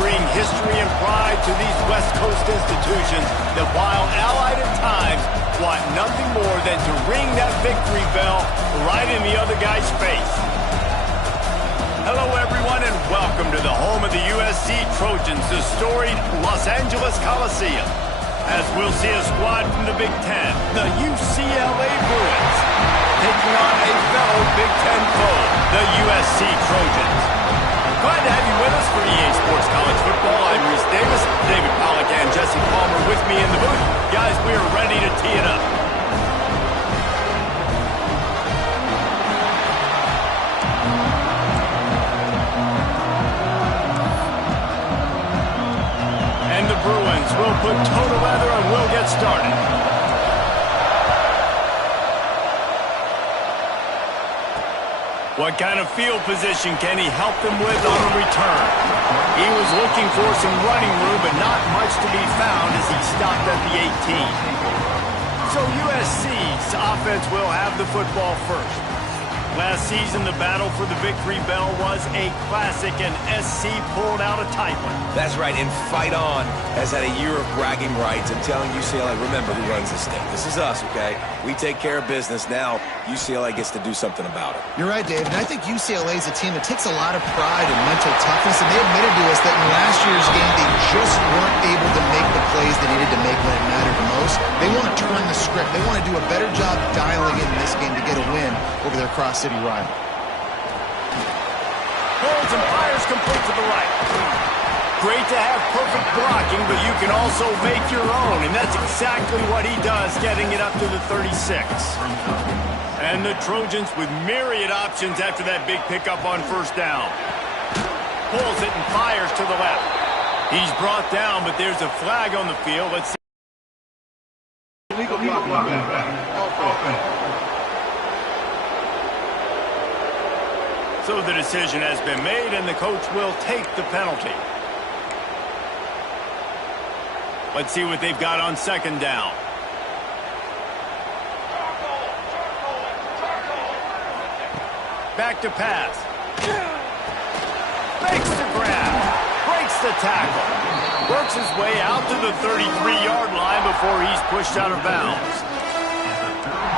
bring history and pride to these West Coast institutions that, while allied at times, want nothing more than to ring that victory bell right in the other guy's face. Hello, everyone, and welcome to the home of the USC Trojans, the storied Los Angeles Coliseum. As we'll see a squad from the Big Ten, the UCLA Bruins, taking on a fellow Big Ten foe, the USC Trojans. Glad to have you with us for EA Sports College Football. I'm Reese Davis, David Pollack, and Jesse Palmer with me in the booth. Guys, we are ready to tee it up. And the Bruins will put toe to leather and we'll get started. What kind of field position can he help them with on the return? He was looking for some running room, but not much to be found as he stopped at the 18. So USC's offense will have the football first. Last season, the battle for the victory bell was a classic, and SC pulled out a tight one. That's right, and Fight On has had a year of bragging rights and telling UCLA, remember who runs this thing. This is us, okay? We take care of business. Now UCLA gets to do something about it. You're right, Dave, and I think UCLA is a team that takes a lot of pride in mental toughness, and they admitted to us that in last year's game, they just weren't able to make the plays they needed to make when it mattered most. They want to turn the script. They want to do a better job dialing in this game to get a win over their cross-city rival. Holds and fires complete to the right. Great to have perfect blocking, but you can also make your own, and that's exactly what he does, getting it up to the 36. And the Trojans with myriad options after that big pickup on first down. Pulls it and fires to the left. He's brought down, but there's a flag on the field. Let's see. So the decision has been made, and the coach will take the penalty. Let's see what they've got on second down. Back to pass. Fakes the grab. Breaks the tackle. Works his way out to the 33-yard line before he's pushed out of bounds.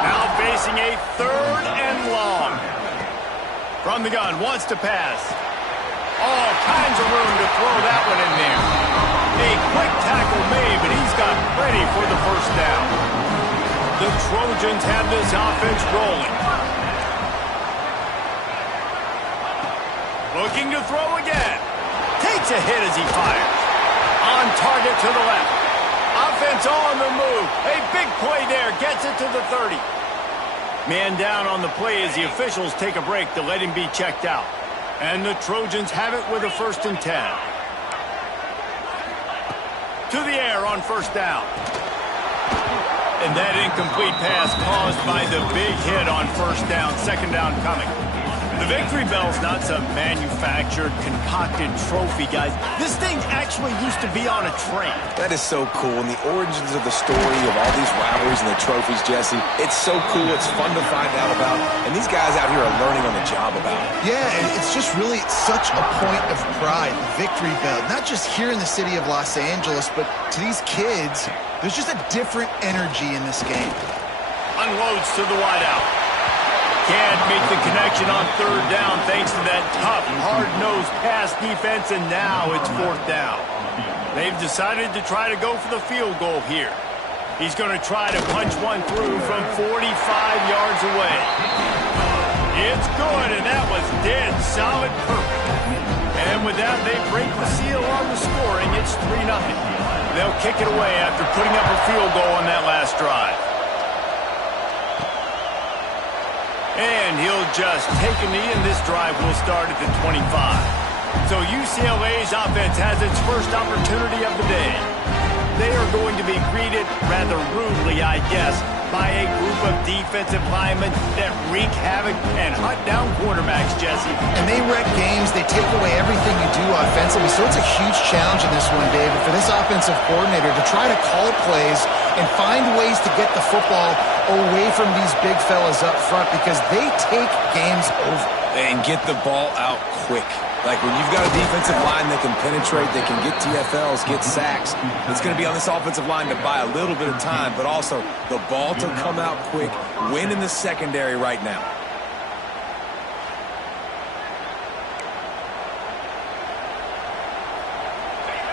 Now facing a third and long. From the gun, wants to pass. All kinds of room to throw that one in there. A quick tackle made, but he's got plenty for the first down. The Trojans have this offense rolling. Looking to throw again. Takes a hit as he fires. On target to the left. Offense on the move. A big play there. Gets it to the 30. Man down on the play as the officials take a break to let him be checked out. And the Trojans have it with a 1st and 10. To the air on first down. And that incomplete pass caused by the big hit on first down. Second down coming. The victory bell's not some manufactured, concocted trophy, guys. This thing actually used to be on a train. That is so cool, and the origins of the story of all these rivalries and the trophies, Jesse, it's so cool, it's fun to find out about, and these guys out here are learning on the job about it. Yeah, and it's just really such a point of pride, the victory bell. Not just here in the city of Los Angeles, but to these kids, there's just a different energy in this game. Unloads to the wideout. Can't make the connection on third down thanks to that tough, hard-nosed pass defense, and now it's fourth down. They've decided to try to go for the field goal here. He's going to try to punch one through from 45 yards away. It's good, and that was dead solid perfect. And with that, they break the seal on the scoring. It's 3-0. They'll kick it away after putting up a field goal on that last drive. And he'll just take a knee, and this drive will start at the 25. So UCLA's offense has its first opportunity of the day. They are going to be greeted rather rudely, I guess, by a group of defensive linemen that wreak havoc and hunt down quarterbacks, Jesse. And they wreck games. They take away everything you do offensively. So it's a huge challenge in this one, David, for this offensive coordinator to try to call plays and find ways to get the football away from these big fellas up front because they take games over. And get the ball out quick. Like, when you've got a defensive line that can penetrate, that can get TFLs, get sacks, it's going to be on this offensive line to buy a little bit of time, but also the ball to come out quick, win in the secondary right now.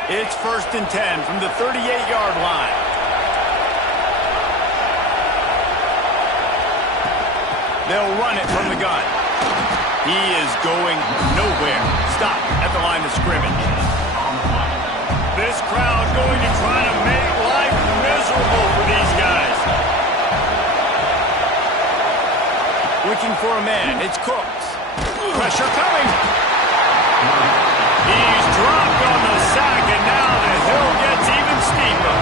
It's 1st and 10 from the 38-yard line. They'll run it from the gun. He is going nowhere. Stop at the line of scrimmage. This crowd going to try to make life miserable for these guys. Looking for a man. It's Cooks. Pressure coming. He's dropped on the sack, and now the hill gets even steeper.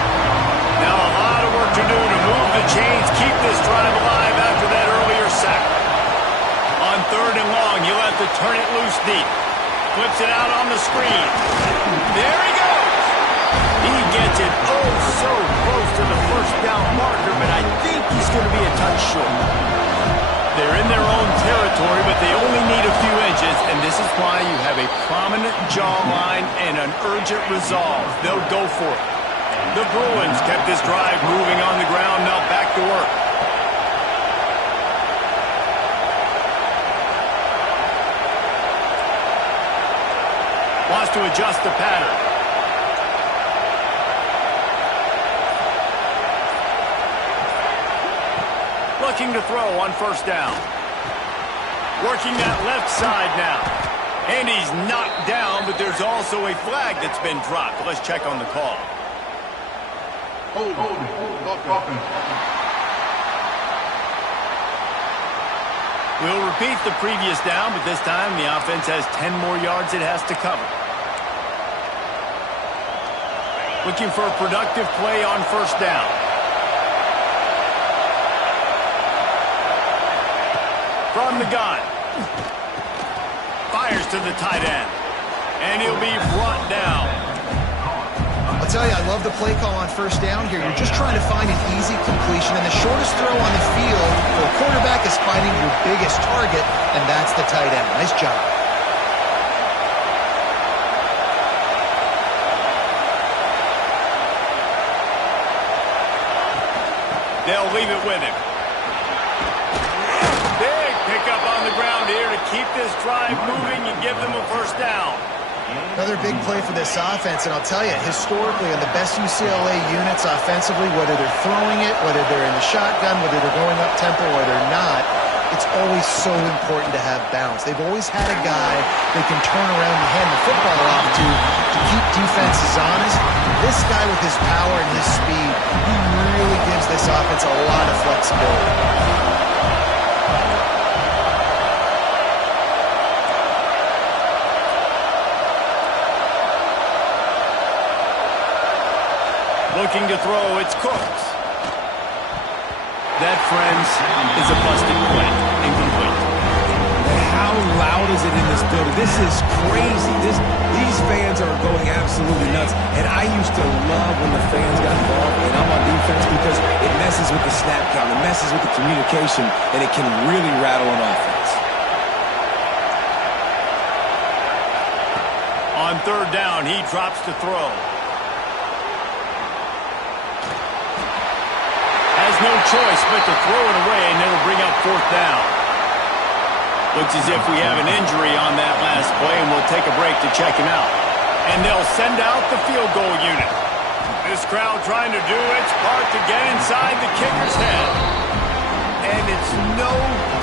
Now a lot of work to do to move the chains, keep this drive alive after that earlier sack. On 3rd and long, you'll have to turn it loose deep. Flips it out on the screen. There he goes. He gets it oh so close to the 1st down marker, but I think he's going to be a touch short. They're in their own territory, but they only need a few inches, and this is why you have a prominent jawline and an urgent resolve. They'll go for it. The Bruins kept this drive moving on the ground, now back to work. Wants to adjust the pattern. Looking to throw on 1st down. Working that left side now. And he's knocked down, but there's also a flag that's been dropped. Let's check on the call. We'll repeat the previous down, but this time the offense has 10 more yards it has to cover. Looking for a productive play on 1st down. From the gun. Fires to the tight end. And he'll be brought down. I'll tell you, I love the play call on 1st down here. You're just trying to find an easy completion, and the shortest throw on the field for a quarterback is finding your biggest target, and that's the tight end. Nice job. They'll leave it with him. Big pickup on the ground here to keep this drive moving and give them a 1st down. Another big play for this offense, and I'll tell you, historically, on the best UCLA units offensively, whether they're throwing it, whether they're in the shotgun, whether they're going up tempo or they're not, it's always so important to have balance. They've always had a guy they can turn around and hand the football off to keep defenses honest. This guy with his power and his speed, he really gives this offense a lot of flexibility. Looking to throw, it's Cooks. That, friends, is a busted play. Incomplete. And how loud is it in this building? This is crazy. These fans are going absolutely nuts. And I used to love when the fans got involved, and I'm on defense, because it messes with the snap count, it messes with the communication, and it can really rattle an offense. On 3rd down, he drops to throw. Has no choice but to throw it away, and it'll bring up 4th down. Looks as if we have an injury on that last play, and we'll take a break to check him out. And they'll send out the field goal unit. This crowd trying to do its part to get inside the kicker's head. And it's no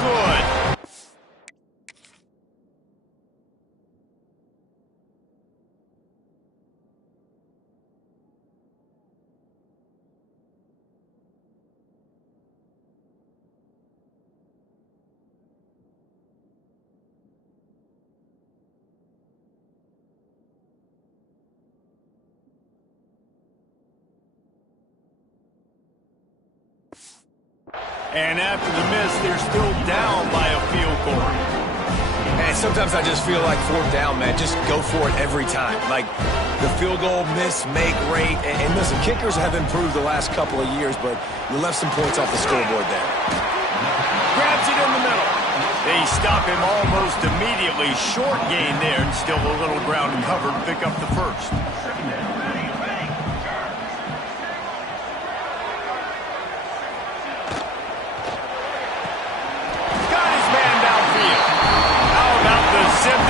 good. And after the miss, they're still down by a field goal. Man, sometimes I just feel like 4th down, man. Just go for it every time. Like, the field goal miss, make rate. And listen, kickers have improved the last couple of years, but you left some points off the scoreboard there. Grabs it in the middle. They stop him almost immediately. Short gain there, and still a little ground to cover to pick up the first.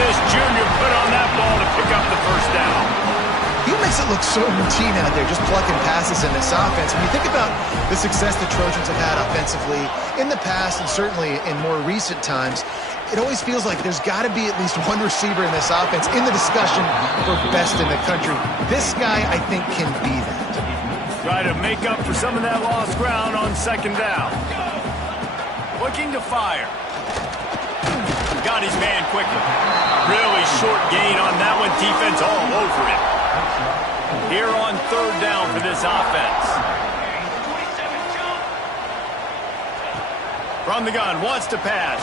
This junior put on that ball to pick up the first down. He makes it look so routine out there, just plucking passes in this offense. When you think about the success the Trojans have had offensively in the past and certainly in more recent times, it always feels like there's got to be at least one receiver in this offense in the discussion for best in the country. This guy, I think, can be that. Try to make up for some of that lost ground on second down. Looking to fire. Got his man quickly. Really short gain on that one. Defense all over it. Here on third down for this offense. From the gun, wants to pass.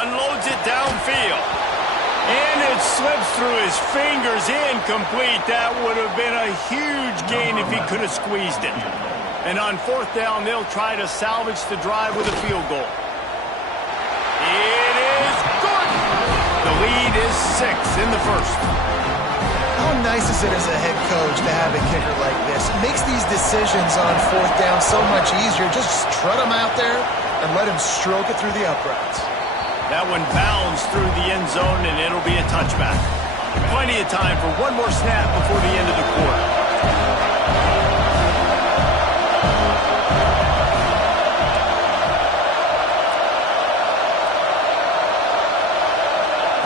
Unloads it downfield. And it slips through his fingers. Incomplete. That would have been a huge gain if he could have squeezed it. And on fourth down, they'll try to salvage the drive with a field goal. It is good. The lead is 6 in the first. How nice is it as a head coach to have a kicker like this? It makes these decisions on fourth down so much easier. Just trot him out there and let him stroke it through the uprights. That one bounds through the end zone, and it'll be a touchback. Plenty of time for one more snap before the end of the quarter.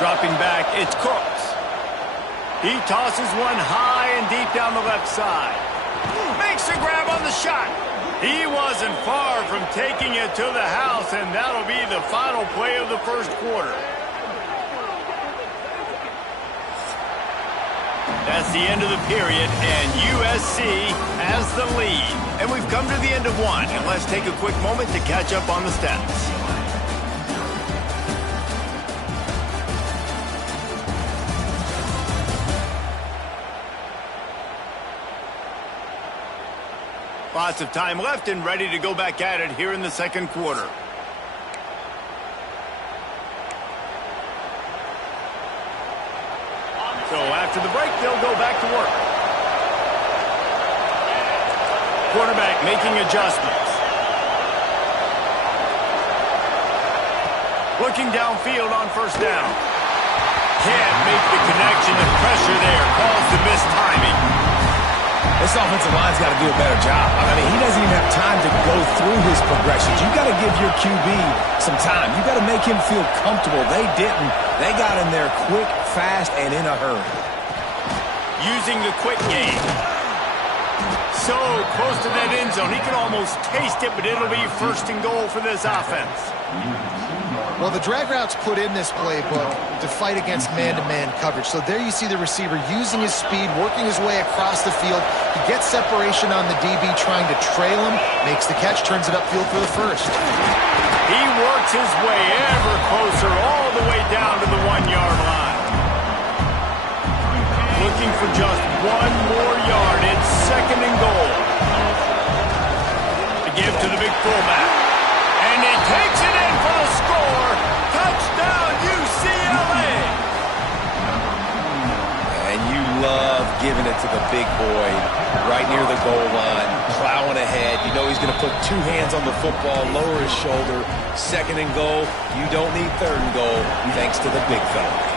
Dropping back, it's Cooks. He tosses one high and deep down the left side. Makes a grab on the shot. He wasn't far from taking it to the house, and that'll be the final play of the first quarter. That's the end of the period, and USC has the lead. And we've come to the end of one, and let's take a quick moment to catch up on the stats. Lots of time left and ready to go back at it here in the second quarter. So after the break, they'll go back to work. Quarterback making adjustments. Looking downfield on first down. Can't make the connection. The pressure there calls the missed timing. This offensive line's got to do a better job. I mean, he doesn't even have time to go through his progressions. You got to give your QB some time. You got to make him feel comfortable. They didn't. They got in there quick, fast, and in a hurry. Using the quick game. So close to that end zone. He can almost taste it, but it'll be first and goal for this offense. Well, the drag route's put in this playbook to fight against man-to-man coverage. So there you see the receiver using his speed, working his way across the field. He gets separation on the DB, trying to trail him, makes the catch, turns it upfield for the first. He works his way ever closer all the way down to the 1-yard line. Looking for just one more yard. It's second and goal. To give to the big fullback. And he takes it in for the score. Touchdown, UCLA. And you love giving it to the big boy right near the goal line, plowing ahead. You know he's going to put two hands on the football, lower his shoulder. Second and goal. You don't need third and goal, thanks to the big fella.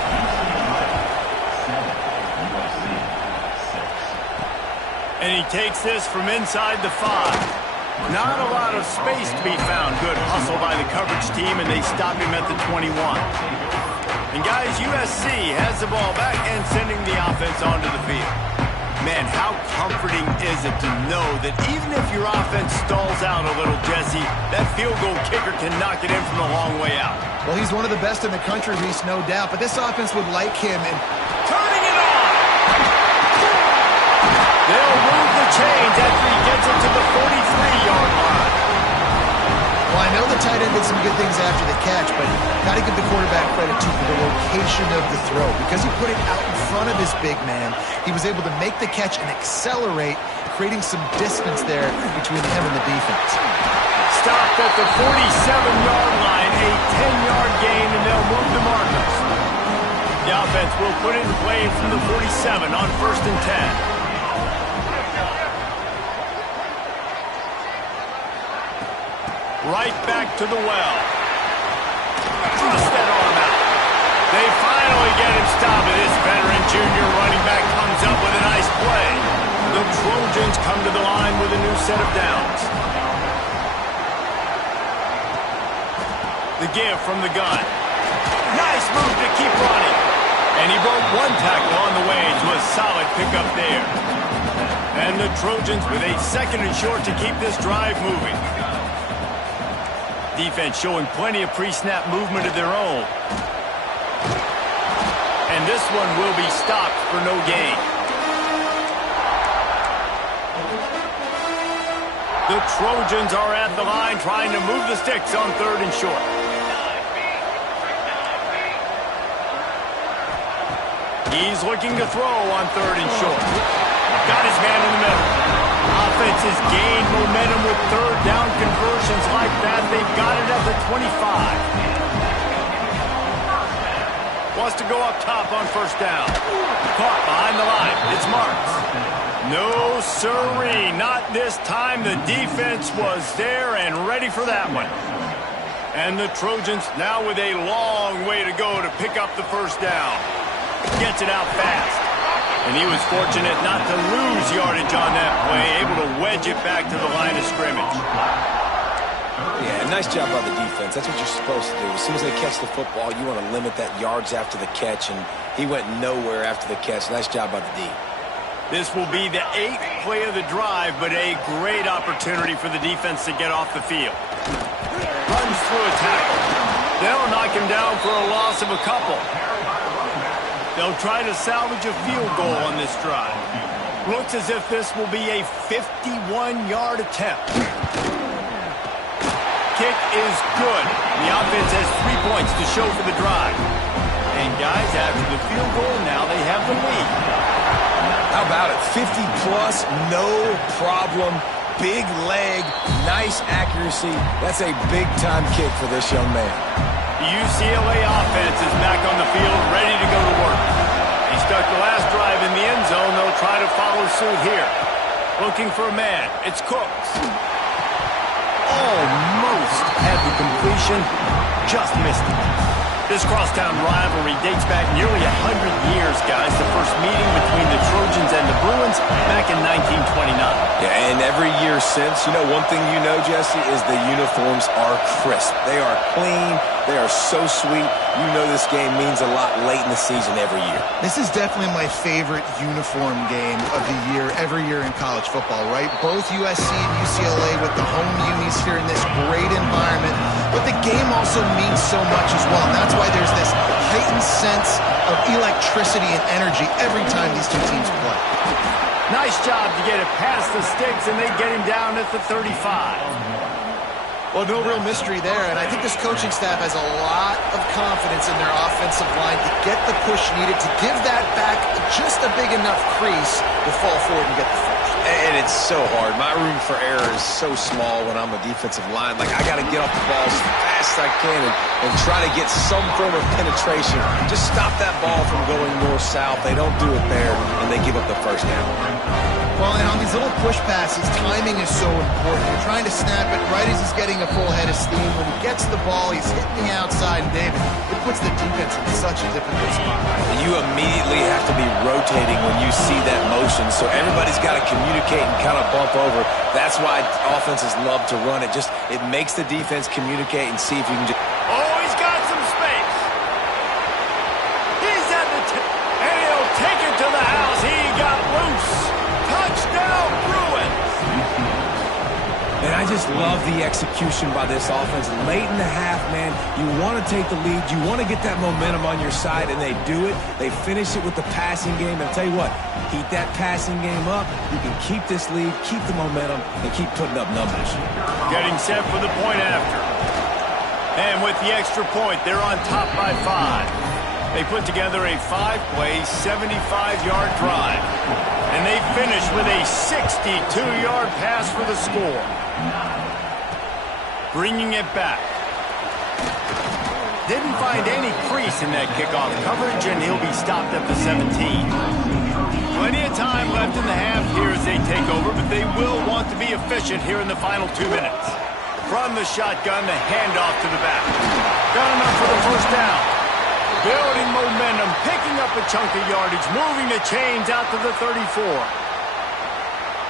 And he takes this from inside the 5. Not a lot of space to be found. Good hustle by the coverage team, and they stop him at the 21. And guys, USC has the ball back and sending the offense onto the field. Man, how comforting is it to know that even if your offense stalls out a little, Jesse, that field goal kicker can knock it in from a long way out. Well, he's one of the best in the country, Reese, no doubt. But this offense would like him. And turning it on! They'll move the chains after he gets it to the 43-yard line. Well, I know the tight end did some good things after the catch, but got to give the quarterback credit, too, for the location of the throw. Because he put it out in front of his big man, he was able to make the catch and accelerate, creating some distance there between him and the defense. stopped at the 47-yard line, a 10-yard gain, and they'll move the markers. The offense will put it in play from the 47 on 1st and 10. Right back to the well. Thrust that arm out. They finally get him stopped. This veteran junior running back comes up with a nice play. The Trojans come to the line with a new set of downs. The give from the gun. Nice move to keep running. And he broke one tackle on the way to a solid pickup there. And the Trojans with a 2nd and short to keep this drive moving. Defense showing plenty of pre-snap movement of their own. And this one will be stopped for no gain. The Trojans are at the line trying to move the sticks on 3rd and short. He's looking to throw on 3rd and short. Got his man in the middle. Offense has gained momentum with 3rd down conversions like that. They've got it at the 25. Wants to go up top on 1st down. Caught behind the line. It's Marks. No siree, not this time. The defense was there and ready for that one. And the Trojans now with a long way to go to pick up the 1st down. Gets it out fast. And he was fortunate not to lose yardage on that play, able to wedge it back to the line of scrimmage. Yeah, nice job by the defense. That's what you're supposed to do. As soon as they catch the football, you want to limit that yards after the catch, and he went nowhere after the catch. Nice job by the D. This will be the 8th play of the drive, but a great opportunity for the defense to get off the field. Runs through a tackle. They'll knock him down for a loss of a couple. They'll try to salvage a field goal on this drive. Looks as if this will be a 51-yard attempt. Kick is good. The offense has 3 points to show for the drive. And guys, after the field goal, now they have the lead. How about it? 50-plus, no problem. Big leg, nice accuracy. That's a big-time kick for this young man. The UCLA offense is back on the field, ready to go to work. He stuck the last drive in the end zone. They'll try to follow suit here. Looking for a man. It's Cooks. Almost had the completion. Just missed it. This crosstown rivalry dates back nearly 100 years, guys. The first meeting between the Trojans and the Bruins back in 1929. Yeah, and every year since, one thing you know, Jesse, is the uniforms are crisp. They are clean. They are so sweet. You know this game means a lot late in the season every year. This is definitely my favorite uniform game of the year, every year in college football, right? Both USC and UCLA with the home unis here in this great environment. But the game also means so much as well. And that's why there's this heightened sense of electricity and energy every time these two teams play. Nice job to get it past the sticks, and they get him down at the 35. Well, no real mystery there, and I think this coaching staff has a lot of confidence in their offensive line to get the push needed, to give that back just a big enough crease to fall forward and get the first. And it's so hard. My room for error is so small when I'm a defensive line. Like, I got to get off the ball as fast as I can and try to get some form of penetration. Just stop that ball from going north-south. They don't do it there, and they give up the 1st down. Well, and on these little push passes, timing is so important. You're trying to snap it right as he's getting a full head of steam. When he gets the ball, he's hitting the outside, and David, it puts the defense in such a difficult spot. You immediately have to be rotating when you see that motion, so everybody's got to communicate and kind of bump over. That's why offenses love to run it. It makes the defense communicate and see if you can just... Oh, he's got some space. He's at the tip, and he'll take it to the house. He got loose. Touchdown, Bruins! And I just love the execution by this offense. Late in the half, man, you want to take the lead. You want to get that momentum on your side, and they do it. They finish it with the passing game. And I'll tell you what, keep that passing game up. You can keep this lead, keep the momentum, and keep putting up numbers. Getting set for the point after. And with the extra point, they're on top by 5. They put together a 5-play, 75-yard drive. And they finish with a 62-yard pass for the score. Bringing it back. Didn't find any crease in that kickoff coverage, and he'll be stopped at the 17. Plenty of time left in the half here as they take over, but they will want to be efficient here in the final 2 minutes. From the shotgun, the handoff to the back. Got enough for the first down. Building momentum, picking up a chunk of yardage, moving the chains out to the 34.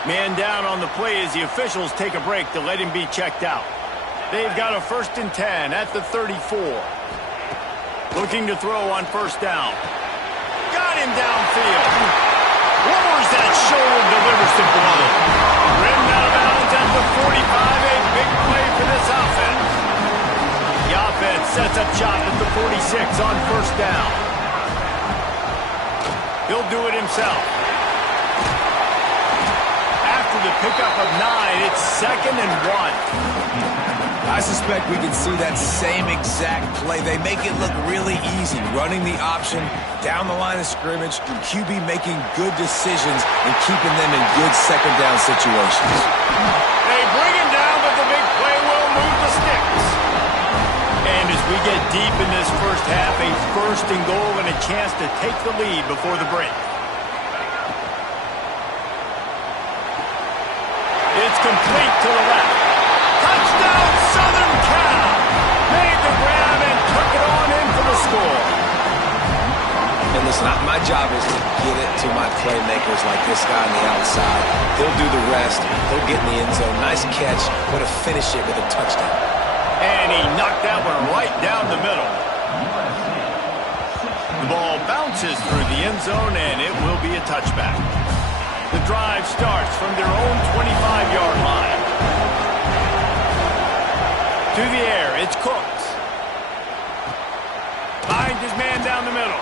Man down on the play as the officials take a break to let him be checked out. They've got a 1st and 10 at the 34. Looking to throw on first down. Got him downfield. Lowers that shoulder, delivers the blow. Rimmed out of bounds at the 45. A big play for this offense. The offense sets up shop at the 46 on first down. He'll do it himself. After the pickup of 9, it's 2nd and 1. I suspect we can see that same exact play. They make it look really easy, running the option down the line of scrimmage, QB making good decisions and keeping them in good second down situations. They bring him down, but the big play will move the sticks. And as we get deep in this first half, a 1st and goal and a chance to take the lead before the break. It's complete to the left. Touchdown, Southern Cal! Made the grab and took it on in for the score. And listen, my job is to get it to my playmakers like this guy on the outside. They'll do the rest. They'll get in the end zone. Nice catch. Way to finish it with a touchdown. And he knocked that one right down the middle. The ball bounces through the end zone, and it will be a touchback. The drive starts from their own 25-yard line. To the air, it's Cooks. Finds his man down the middle.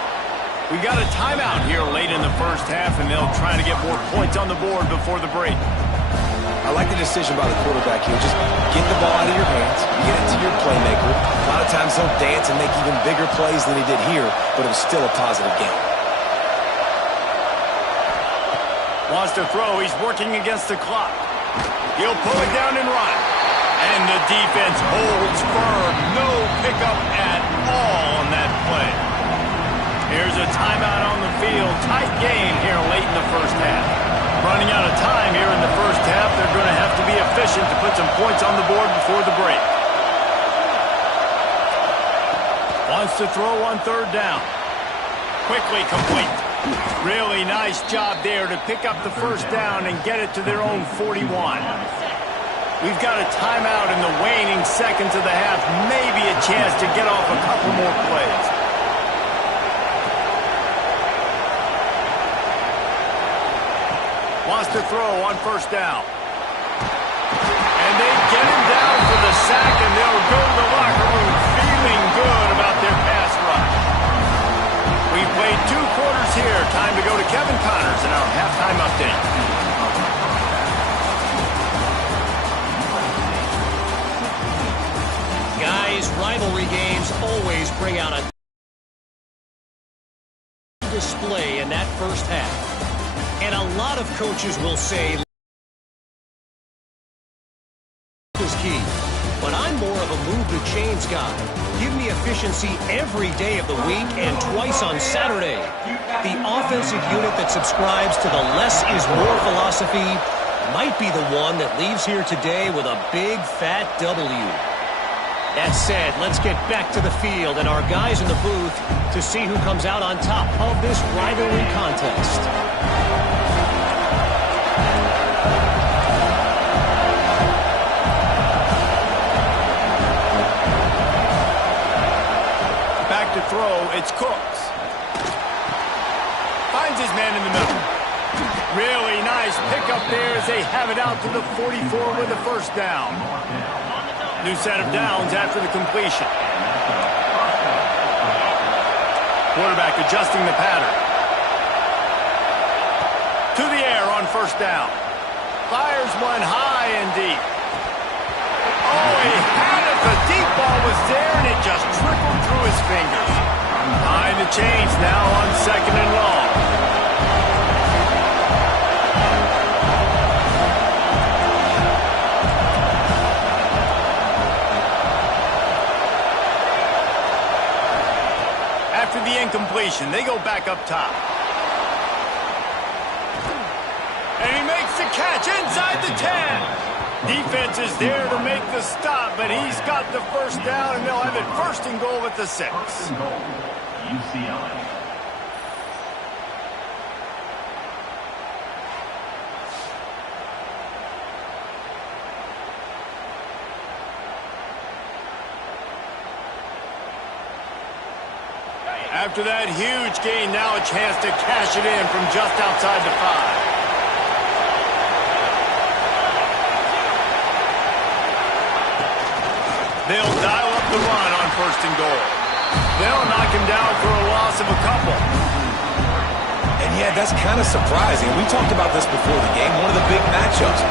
We got a timeout here late in the first half, and they'll try to get more points on the board before the break. I like the decision by the quarterback here. Just get the ball out of your hands, get it to your playmaker. A lot of times he'll dance and make even bigger plays than he did here, but it was still a positive game. Wants to throw. He's working against the clock. He'll pull it down and run. And the defense holds firm. No pickup at all on that play. Here's a timeout on the field. Tight game here late in the first half. Running out of time here in the first half. They're going to have to be efficient to put some points on the board before the break. Wants to throw on 3rd down. Quickly complete. Really nice job there to pick up the first down and get it to their own 41. We've got a timeout in the waning seconds of the half. Maybe a chance to get off a couple more plays. Wants to throw on first down. And they get him down for the sack, and they'll go to the locker room feeling good about their pass rush. We played 2 quarters here. Time to go to Kevin Connors in our halftime update. Guys, rivalry games always bring out a display in that first half. And a lot of coaches will say is key. But I'm more of a move the chains guy. Give me efficiency every day of the week and twice on Saturday. The offensive unit that subscribes to the less is more philosophy might be the one that leaves here today with a big fat W. That said, let's get back to the field and our guys in the booth to see who comes out on top of this rivalry contest. Back to throw, it's Cooks. Finds his man in the middle. Really nice pickup there as they have it out to the 44 with the first down. New set of downs after the completion. Quarterback adjusting the pattern. To the air on first down. Fires one high and deep. Oh, he had it. The deep ball was there, and it just trickled through his fingers. Behind the chains now on 2nd and long. completion. They go back up top. And he makes the catch inside the 10. Defense is there to make the stop, but he's got the first down, and they'll have it 1st and goal at the 6. UCLA. After that huge gain, now a chance to cash it in from just outside the 5. They'll dial up the run on 1st and goal. They'll knock him down for a loss of a couple. And yeah, that's kind of surprising. We talked about this before the game. One of the big matchups.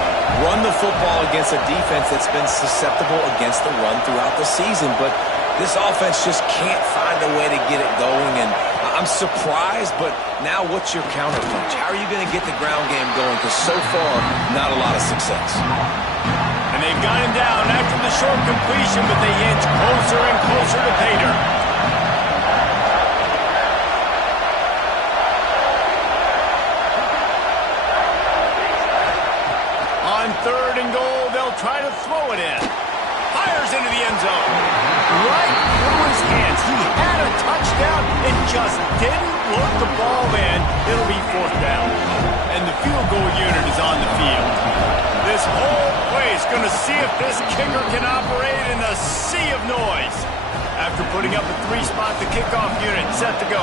Run the football against a defense that's been susceptible against the run throughout the season. But this offense just can't find a way to get it going. And I'm surprised, but now what's your counterpunch? How are you going to get the ground game going? Because so far, not a lot of success. And they've got him down after the short completion, but they inch closer and closer to pay dirt. On 3rd and goal, they'll try to throw it in. Fires into the end zone. Right through his hands. He had a touchdown and just didn't look the ball in. It'll be 4th down. And the field goal unit is on the field. This whole place going to see if this kicker can operate in a sea of noise. After putting up a 3-spot, the kickoff unit set to go.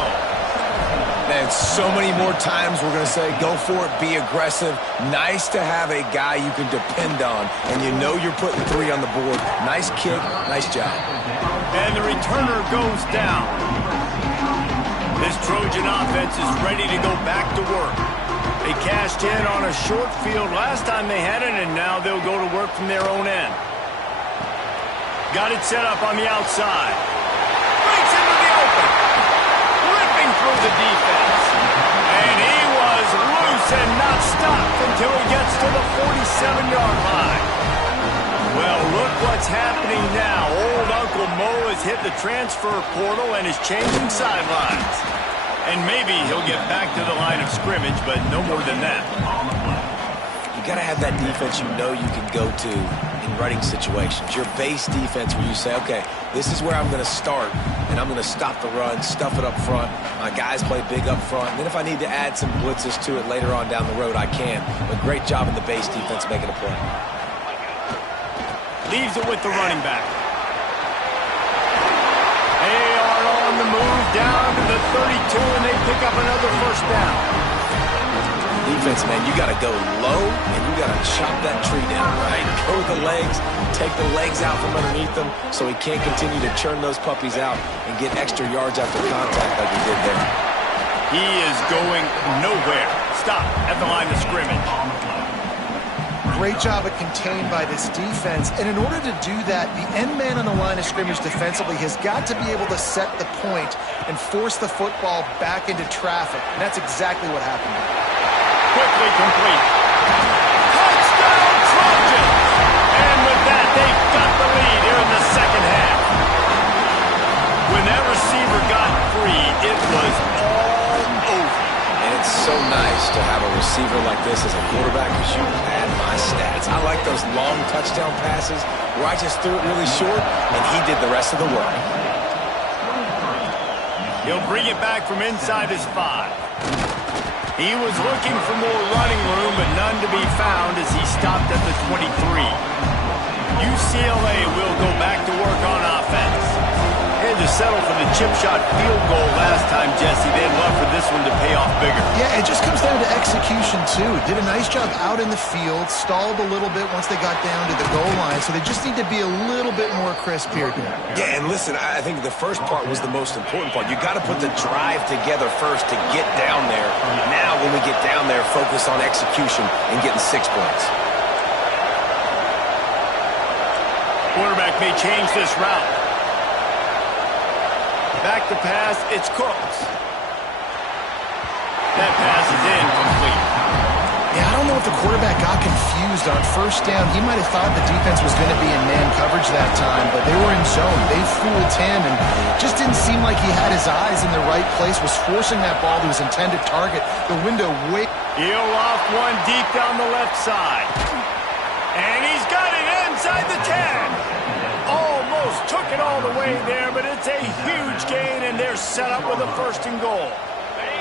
Man, so many more times we're going to say, go for it, be aggressive. Nice to have a guy you can depend on, and you know you're putting 3 on the board. Nice kick, nice job. And the returner goes down. This Trojan offense is ready to go back to work. They cashed in on a short field last time they had it, and now they'll go to work from their own end. Got it set up on the outside. Breaks into the open. Ripping through the defense. And he was loose and not stopped until he gets to the 47-yard line. Well, look what's happening now. Old Uncle Mo has hit the transfer portal and is changing sidelines. And maybe he'll get back to the line of scrimmage, but no more than that. You got to have that defense you know you can go to in running situations. Your base defense where you say, okay, this is where I'm going to start, and I'm going to stop the run, stuff it up front. My guys play big up front. And then if I need to add some blitzes to it later on down the road, I can. But great job in the base defense making a play. Leaves it with the running back. They are on the move down to the 32, and they pick up another 1st down. Defense, man, you got to go low, and you got to chop that tree down, right? Go with the legs, take the legs out from underneath them so he can't continue to churn those puppies out and get extra yards after contact like he did there. He is going nowhere. Stop at the line of scrimmage. Great job at contained by this defense. And in order to do that, the end man on the line of scrimmage defensively has got to be able to set the point and force the football back into traffic. And that's exactly what happened. Quickly complete. Touchdown Trojans! And with that, they've got the lead here in the 2nd half. When that receiver got free, it was all over. And it's so nice to have a receiver like this as a quarterback because you had my stats. I like those long touchdown passes where I just threw it really short and he did the rest of the work. He'll bring it back from inside his 5. He was looking for more running room, but none to be found as he stopped at the 23. UCLA will go back to work on offense. They had to settle for the chip shot field goal last time, Jesse. They'd love for this one to pay off bigger. Yeah, it just comes down to execution, too. Did a nice job out in the field, stalled a little bit once they got down to the goal line, so they just need to be a little bit more crisp here. Yeah, and listen, I think the first part was the most important part. You got to put the drive together first to get down there. Now, when we get down there, focus on execution and getting 6 points. Quarterback may change this route. Back to pass, it's Cooks. That pass is incomplete. Yeah, I don't know know if the quarterback got confused on first down. He might have thought the defense was going to be in man coverage that time, but they were in zone. They fooled him and just didn't seem like he had his eyes in the right place, was forcing that ball to his intended target. The window way... He'll off one deep down the left side. And he's got it inside the 10. Almost took it all the way there, but it's a huge gain, and they're set up with a 1st and goal.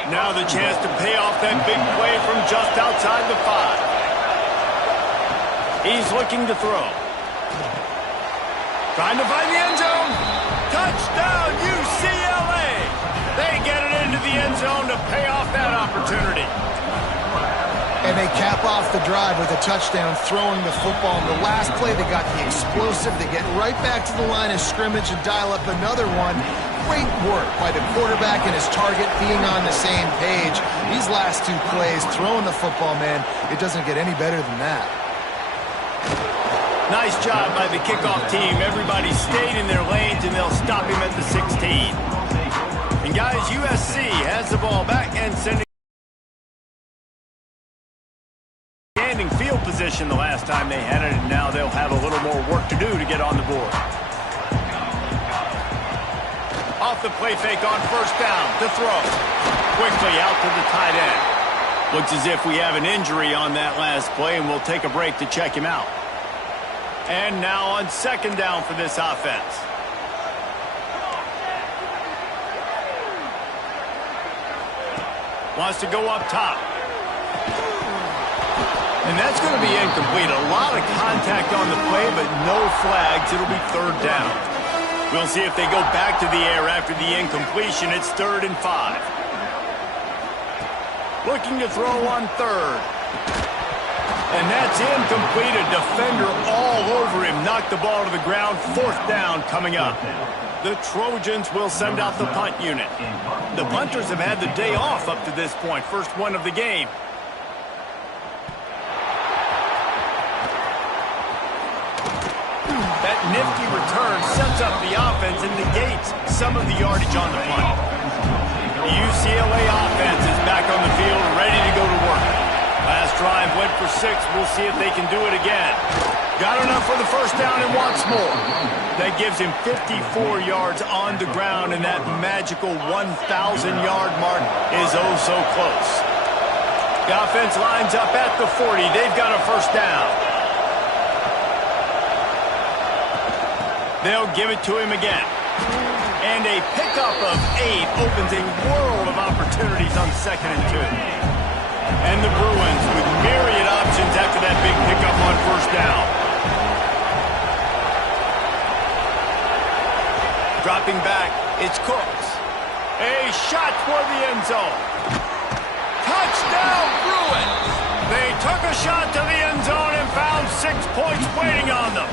Now the chance to pay off that big play from just outside the 5. He's looking to throw. Trying to find the end zone. Touchdown, UCLA. They get it into the end zone to pay off that opportunity. And they cap off the drive with a touchdown, throwing the football. In the last play, they got the explosive. They get right back to the line of scrimmage and dial up another one. Great work by the quarterback and his target being on the same page. These last 2 plays, throwing the football, man, it doesn't get any better than that. Nice job by the kickoff team. Everybody stayed in their lanes, and they'll stop him at the 16. And guys, USC has the ball back and sending field position the last time they had it, and now they'll have a little more work to do to get on the board. Off the play fake on first down to throw. Quickly out to the tight end. Looks as if we have an injury on that last play, and we'll take a break to check him out. And now on 2nd down for this offense. Wants to go up top. And that's going to be incomplete. A lot of contact on the play, but no flags. It'll be 3rd down. We'll see if they go back to the air after the incompletion. It's 3rd and 5. Looking to throw on 3rd. And that's incomplete. A defender all over him. Knocked the ball to the ground. 4th down coming up. The Trojans will send out the punt unit. The punters have had the day off up to this point. First one of the game. That nifty return sets up the offense and negates some of the yardage on the punt. The UCLA offense is back on the field, ready to go to work. Last drive went for 6. We'll see if they can do it again. Got enough for the 1st down and wants more. That gives him 54 yards on the ground, and that magical 1,000-yard mark is oh so close. The offense lines up at the 40. They've got a 1st down. They'll give it to him again. And a pickup of 8 opens a world of opportunities on 2nd and 2. And the Bruins with myriad options after that big pickup on 1st down. Dropping back, it's Cooks. A shot toward the end zone. Touchdown, Bruins! They took a shot to the end zone and found 6 points waiting on them.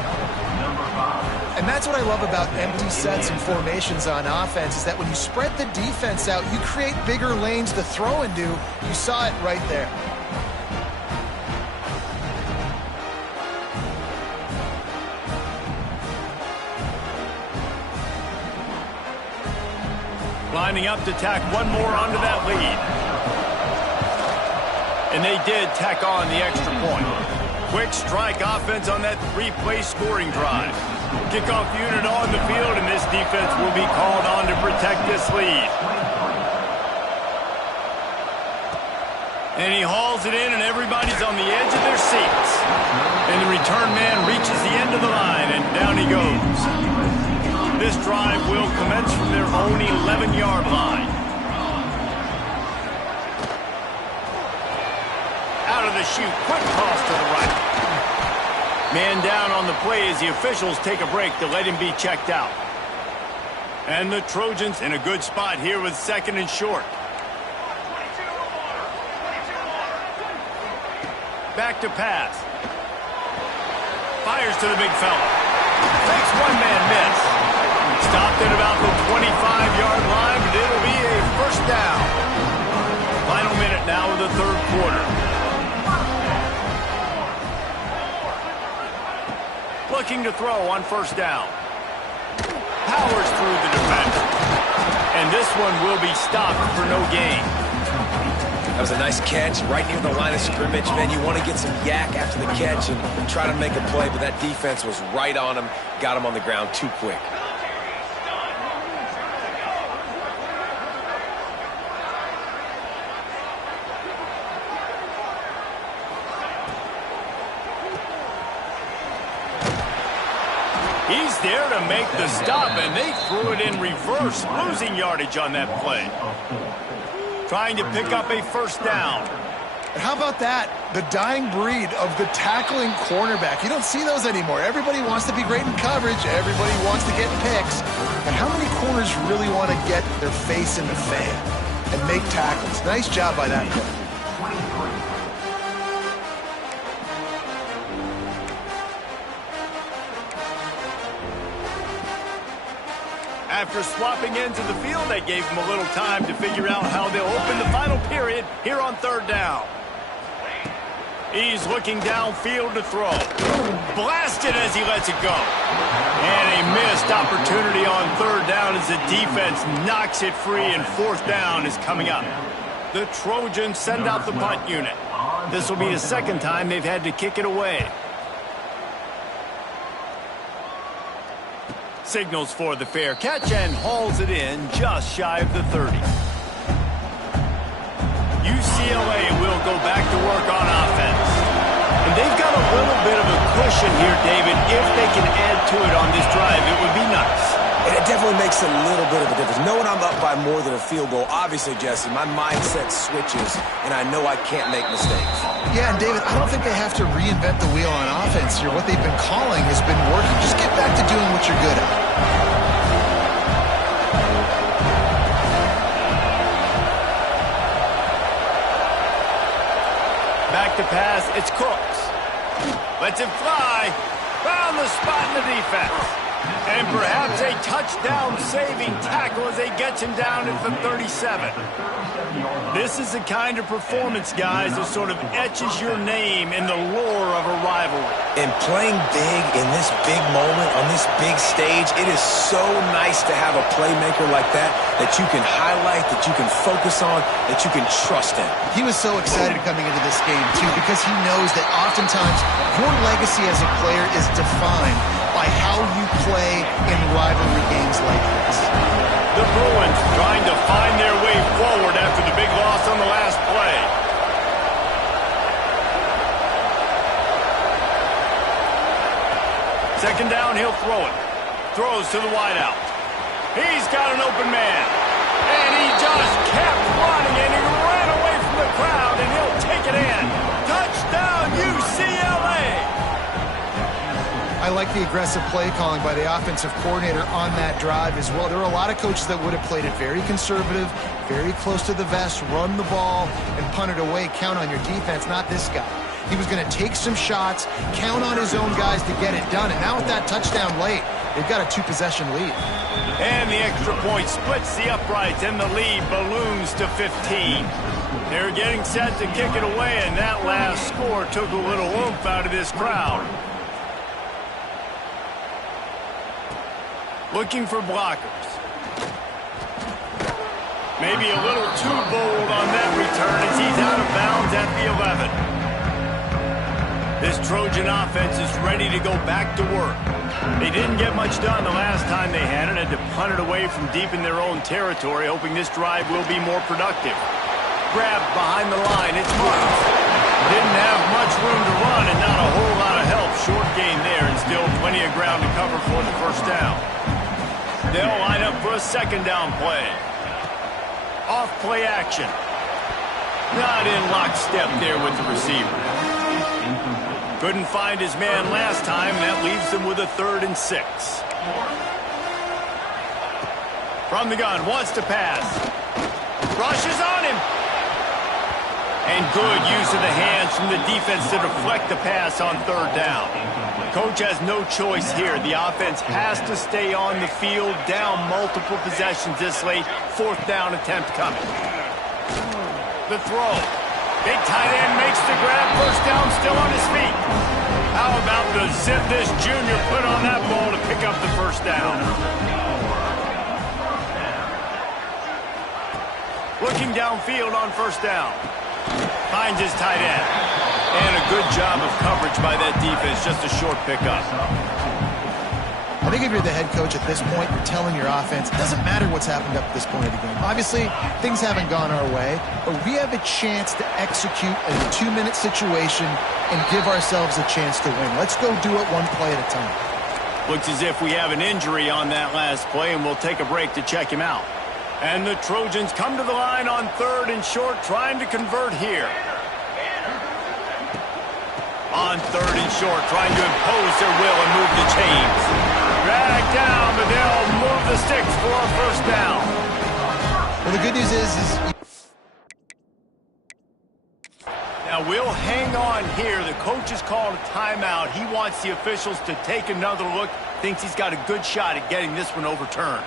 And that's what I love about empty sets and formations on offense, is that when you spread the defense out, you create bigger lanes to throw and do. You saw it right there. Lining up to tack one more onto that lead. And they did tack on the extra point. Quick strike offense on that 3-play scoring drive. Kickoff unit on the field, and this defense will be called on to protect this lead. And he hauls it in, and everybody's on the edge of their seats. And the return man reaches the end of the line, and down he goes. This drive will commence from their own 11-yard line. Out of the chute, quick toss to the right. Man down on the play as the officials take a break to let him be checked out. And the Trojans in a good spot here with 2nd and short. Back to pass. Fires to the big fella. Takes one-man miss. Stopped at about the 25-yard line, but it'll be a 1st down. Final minute now of the 3rd quarter. Looking to throw on 1st down. Powers through the defender. And this one will be stopped for no gain. That was a nice catch right near the line of scrimmage. Man, you want to get some yak after the catch and try to make a play, but that defense was right on him, got him on the ground too quick. He's there to make the stop, and they threw it in reverse, losing yardage on that play. Trying to pick up a first down. And how about that? The dying breed of the tackling cornerback. You don't see those anymore. Everybody wants to be great in coverage. Everybody wants to get picks. But how many corners really want to get their face in the fan and make tackles? Nice job by that player. After swapping ends of the field, they gave him a little time to figure out how they'll open the final period here on third down. He's looking downfield to throw. Blasted as he lets it go. And a missed opportunity on third down as the defense knocks it free, and fourth down is coming up. The Trojans send out the punt unit. This will be the second time they've had to kick it away. Signals for the fair catch and hauls it in just shy of the 30. UCLA will go back to work on offense. And they've got a little bit of a cushion here, David. If they can add to it on this drive, it would be nice. And it definitely makes a little bit of a difference. Knowing I'm up by more than a field goal, obviously, Jesse, my mindset switches, and I know I can't make mistakes. Yeah, and David, I don't think they have to reinvent the wheel on offense here. What they've been calling has been working. Just get back to doing what you're good at. Back to pass, it's Cooks. Lets it fly. Found the spot in the defense. And perhaps a touchdown-saving tackle as they get him down at the 37. This is the kind of performance, guys, that sort of etches your name in the lore of a rivalry. And playing big in this big moment, on this big stage, it is so nice to have a playmaker like that you can highlight, that you can focus on, that you can trust in. He was so excited coming into this game, too, because he knows that oftentimes your legacy as a player is defined by how you play in rivalry games like this. The Bruins trying to find their way forward after the big loss on the last play. Second down, he'll throw it. Throws to the wideout. He's got an open man. And he just kept running, and he ran away from the crowd, and he'll take it in. Touchdown, UCLA! I like the aggressive play calling by the offensive coordinator on that drive as well. There were a lot of coaches that would have played it very conservative, very close to the vest, run the ball, and punt it away. Count on your defense, not this guy. He was going to take some shots, count on his own guys to get it done. And now with that touchdown late, they've got a two-possession lead. And the extra point splits the uprights, and the lead balloons to 15. They're getting set to kick it away, and that last score took a little oomph out of this crowd. Looking for blockers. Maybe a little too bold on that return as he's out of bounds at the 11. This Trojan offense is ready to go back to work. They didn't get much done the last time they had it, had to punt it away from deep in their own territory, hoping this drive will be more productive. Grabbed behind the line, it's Marks. Didn't have much room to run and not a whole lot of help. Short gain there and still plenty of ground to cover for the first down. They'll line up for a second down play. Off play action. Not in lockstep there with the receiver. Couldn't find his man last time, and that leaves them with a 3rd and 6. From the gun, wants to pass. Rushes on him. And good use of the hands from the defense to deflect the pass on 3rd down. Coach has no choice here. The offense has to stay on the field, down multiple possessions this late. 4th down attempt coming. The throw. Big tight end makes the grab. First down, still on his feet. How about the zip this junior put on that ball to pick up the first down? Looking downfield on first down. Finds his tight end. And a good job of coverage by that defense. Just a short pickup. I think if you're the head coach at this point, you're telling your offense, it doesn't matter what's happened up to this point of the game. Obviously, things haven't gone our way, but we have a chance to execute in a 2-minute situation and give ourselves a chance to win. Let's go do it one play at a time. Looks as if we have an injury on that last play, and we'll take a break to check him out. And the Trojans come to the line on 3rd and short, trying to convert here. On 3rd and short, trying to impose their will and move the chains. Drag down, but they'll move the sticks for a first down. Well, the good news is now we'll hang on here. The coach has called a timeout. He wants the officials to take another look. Thinks he's got a good shot at getting this one overturned.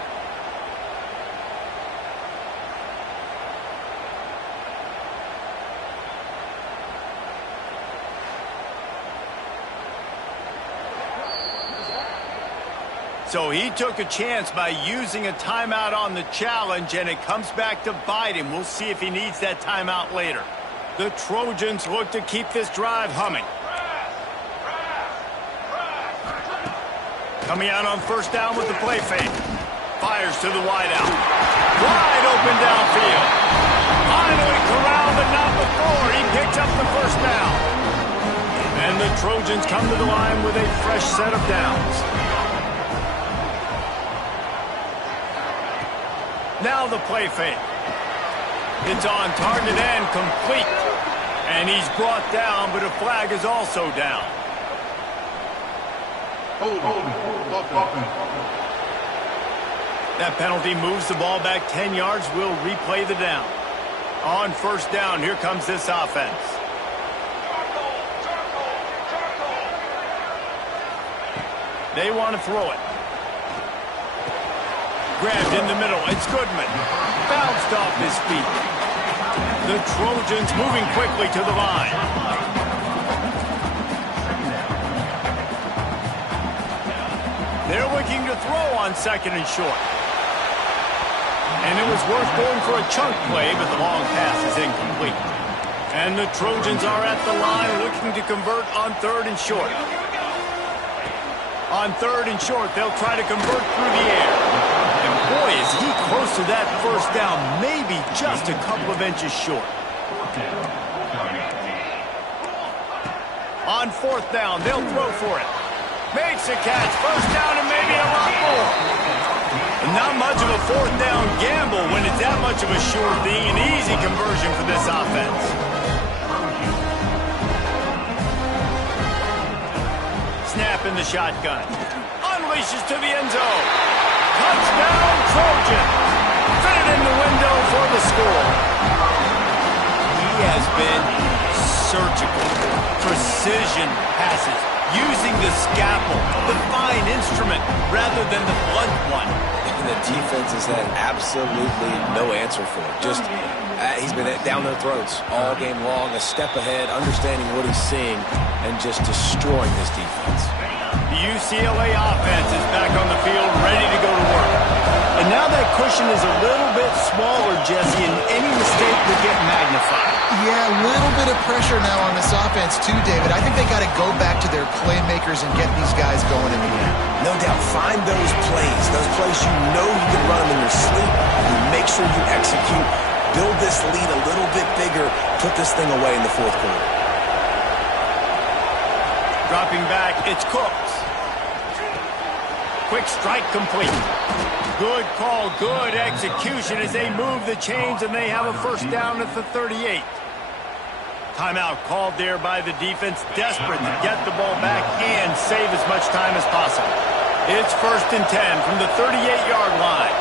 So he took a chance by using a timeout on the challenge, and it comes back to bite him. We'll see if he needs that timeout later. The Trojans look to keep this drive humming. Coming out on first down with the play fake. Fires to the wideout. Wide open downfield. Finally corralled, but not before. He picks up the first down. And the Trojans come to the line with a fresh set of downs. Now the play fake. It's on target and complete. And he's brought down, but a flag is also down. That penalty moves the ball back 10 yards. We'll replay the down. On first down, here comes this offense. They want to throw it. Grabbed in the middle. It's Goodman. Bounced off his feet. The Trojans moving quickly to the line. They're looking to throw on 2nd and short. And it was worth going for a chunk play, but the long pass is incomplete. And the Trojans are at the line looking to convert on 3rd and short. On 3rd and short, they'll try to convert through the air. And boy, is he close to that first down, maybe just a couple of inches short. On 4th down, they'll throw for it. Makes a catch, first down, and maybe a lot more. Not much of a 4th down gamble when it's that much of a sure thing. An easy conversion for this offense. Snap in the shotgun. Unleashes to the end zone. Touchdown, Trojan. Fit in the window for the score. He has been surgical. Precision passes. Using the scalpel, the fine instrument, rather than the blunt one. And the defense has had absolutely no answer for it. Just, he's been down their throats all game long, a step ahead, understanding what he's seeing, and just destroying this defense. The UCLA offense is back on the field, ready to go to work. And now that cushion is a little bit smaller, Jesse, and any mistake will get magnified. Yeah, a little bit of pressure now on this offense too, David. I think they got to go back to their playmakers and get these guys going in the game. No doubt. Find those plays you know you can run them in your sleep. You make sure you execute. Build this lead a little bit bigger. Put this thing away in the 4th quarter. Dropping back, it's Cooks. Quick strike complete. Good call, good execution as they move the chains, and they have a first down at the 38. Timeout called there by the defense, desperate to get the ball back and save as much time as possible. It's 1st and 10 from the 38-yard line.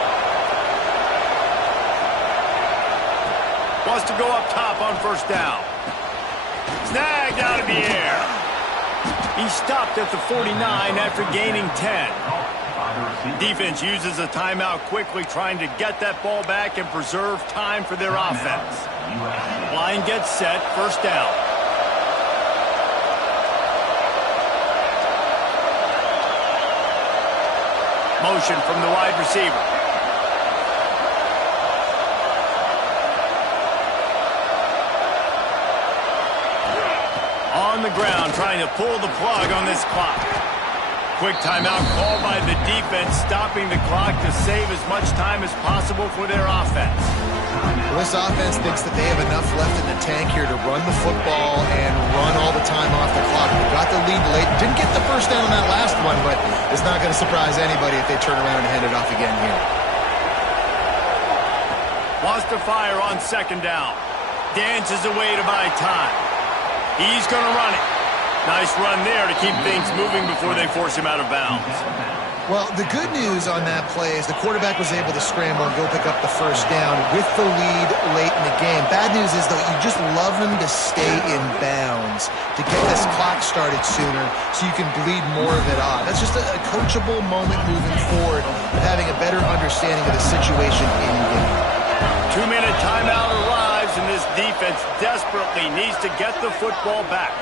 Wants to go up top on first down. Snagged out of the air. He stopped at the 49 after gaining 10. Defense uses a timeout quickly, trying to get that ball back and preserve time for their offense. Line gets set, first down. Motion from the wide receiver. on the ground trying to pull the plug on this clock. Quick timeout called by the defense, stopping the clock to save as much time as possible for their offense. Well, this offense thinks that they have enough left in the tank here to run the football and run all the time off the clock. They got the lead late. Didn't get the first down on that last one, but it's not going to surprise anybody if they turn around and hand it off again here. Wants to fire on second down. Dances away to buy time. He's going to run it. Nice run there to keep things moving before they force him out of bounds. Well, the good news on that play is the quarterback was able to scramble and go pick up the first down with the lead late in the game. Bad news is, though, you just love them to stay in bounds to get this clock started sooner so you can bleed more of it off. That's just a coachable moment moving forward of having a better understanding of the situation in-game. 2-minute timeout arrives, and this defense desperately needs to get the football back.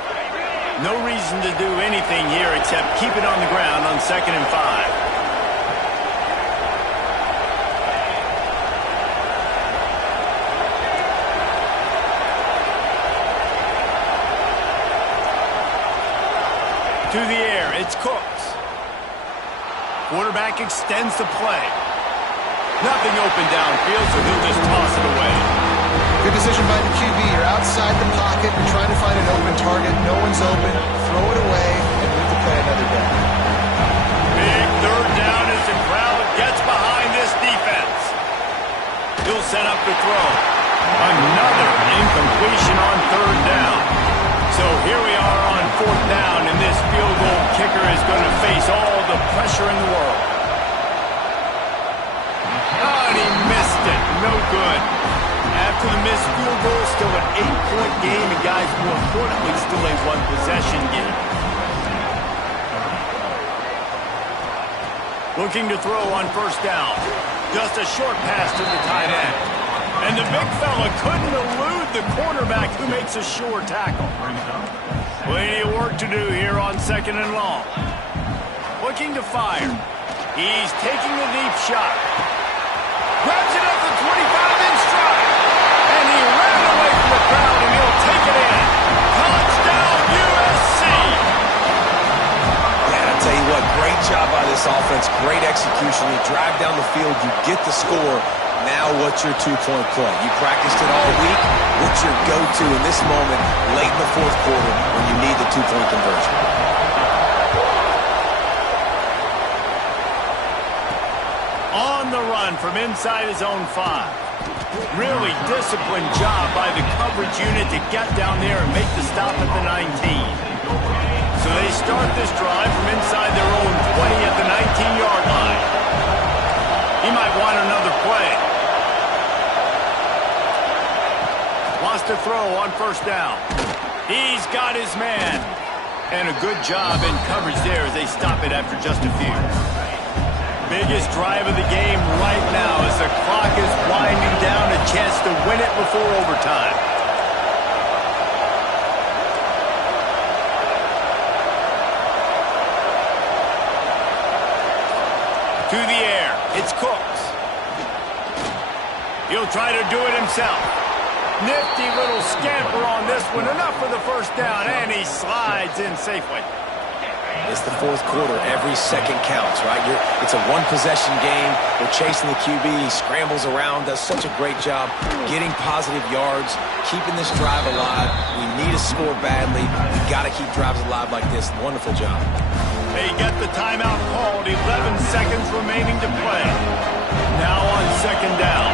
No reason to do anything here except keep it on the ground on 2nd and 5. To the air, it's Cooks. Quarterback extends the play. Nothing open downfield, so he'll just toss it away. Good decision by the QB. You're outside the pocket. You're trying to find an open target. No one's open. Throw it away and move the play another down. Big third down as the crowd gets behind this defense. He'll set up the throw. Another incompletion on third down. So here we are on 4th down, and this field goal kicker is going to face all the pressure in the world. Oh, and he missed it. No good. After the missed field goal, still an 8-point game, and guys, more importantly, still a one-possession game. Looking to throw on first down. Just a short pass to the tight end. And the big fella couldn't elude the cornerback who makes a sure tackle. Plenty of work to do here on 2nd and long. Looking to fire. He's taking a deep shot. Grabs it up the 25 in stride. And he ran away from the crowd, and he'll take it in. Touchdown, USC! Yeah, I tell you what, great job by this offense. Great execution. You drive down the field, you get the score. Now what's your two-point play? You practiced it all week. What's your go-to in this moment late in the 4th quarter when you need the two-point conversion? On the run from inside his own 5. Really disciplined job by the coverage unit to get down there and make the stop at the 19. So they start this drive from inside their own 20 at the 19-yard line. He might want another play. Wants to throw on first down. He's got his man. And a good job in coverage there as they stop it after just a few. Biggest drive of the game right now as the clock is winding down, a chance to win it before overtime. To the air, it's Cooks. He'll try to do it himself. Nifty little scamper on this one, enough for the first down, and he slides in safely. It's the 4th quarter. Every second counts, right? It's a one-possession game. We're chasing the QB. He scrambles around, does such a great job getting positive yards, keeping this drive alive. We need a score badly. We got to keep drives alive like this. Wonderful job. They get the timeout called. 11 seconds remaining to play. Now on 2nd down.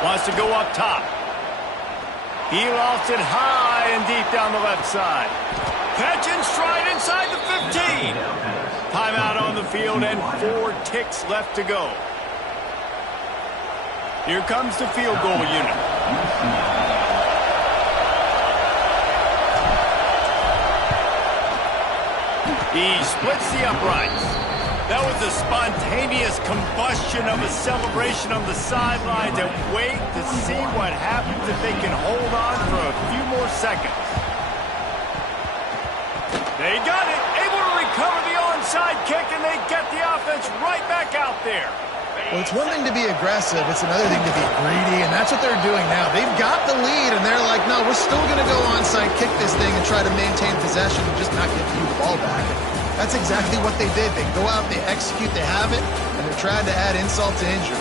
Wants to go up top. He lofts it high and deep down the left side. Catch and stride inside the 15. Timeout on the field and 4 ticks left to go. Here comes the field goal unit. He splits the uprights. That was a spontaneous combustion of a celebration on the sidelines, and wait to see what happens if they can hold on for a few more seconds. They got it, able to recover the onside. onside kick, and they get the offense right back out there. Well, it's one thing to be aggressive. It's another thing to be greedy, and that's what they're doing now. They've got the lead, and they're like, no, we're still going to go onside, kick this thing, and try to maintain possession and just not give you the ball back. And that's exactly what they did. They go out, they execute, they have it, and they're trying to add insult to injury.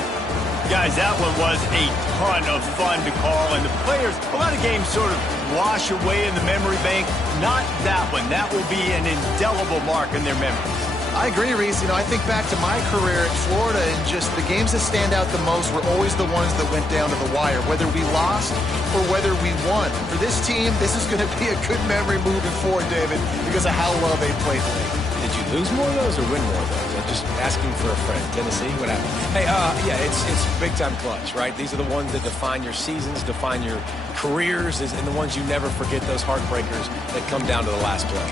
Guys, that one was a ton of fun to call, and the players, a lot of games sort of wash away in the memory bank. Not that one. That will be an indelible mark in their memories. I agree, Reese. I think back to my career in Florida, and just the games that stand out the most were always the ones that went down to the wire, whether we lost or whether we won. For this team, this is going to be a good memory moving forward, David, because of how well they played late. Did you lose more of those or win more of those? I'm just asking for a friend. Tennessee, what happened? Hey, yeah, it's big-time clutch, right? These are the ones that define your seasons, define your careers, and the ones you never forget, those heartbreakers that come down to the last play.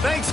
Thanks.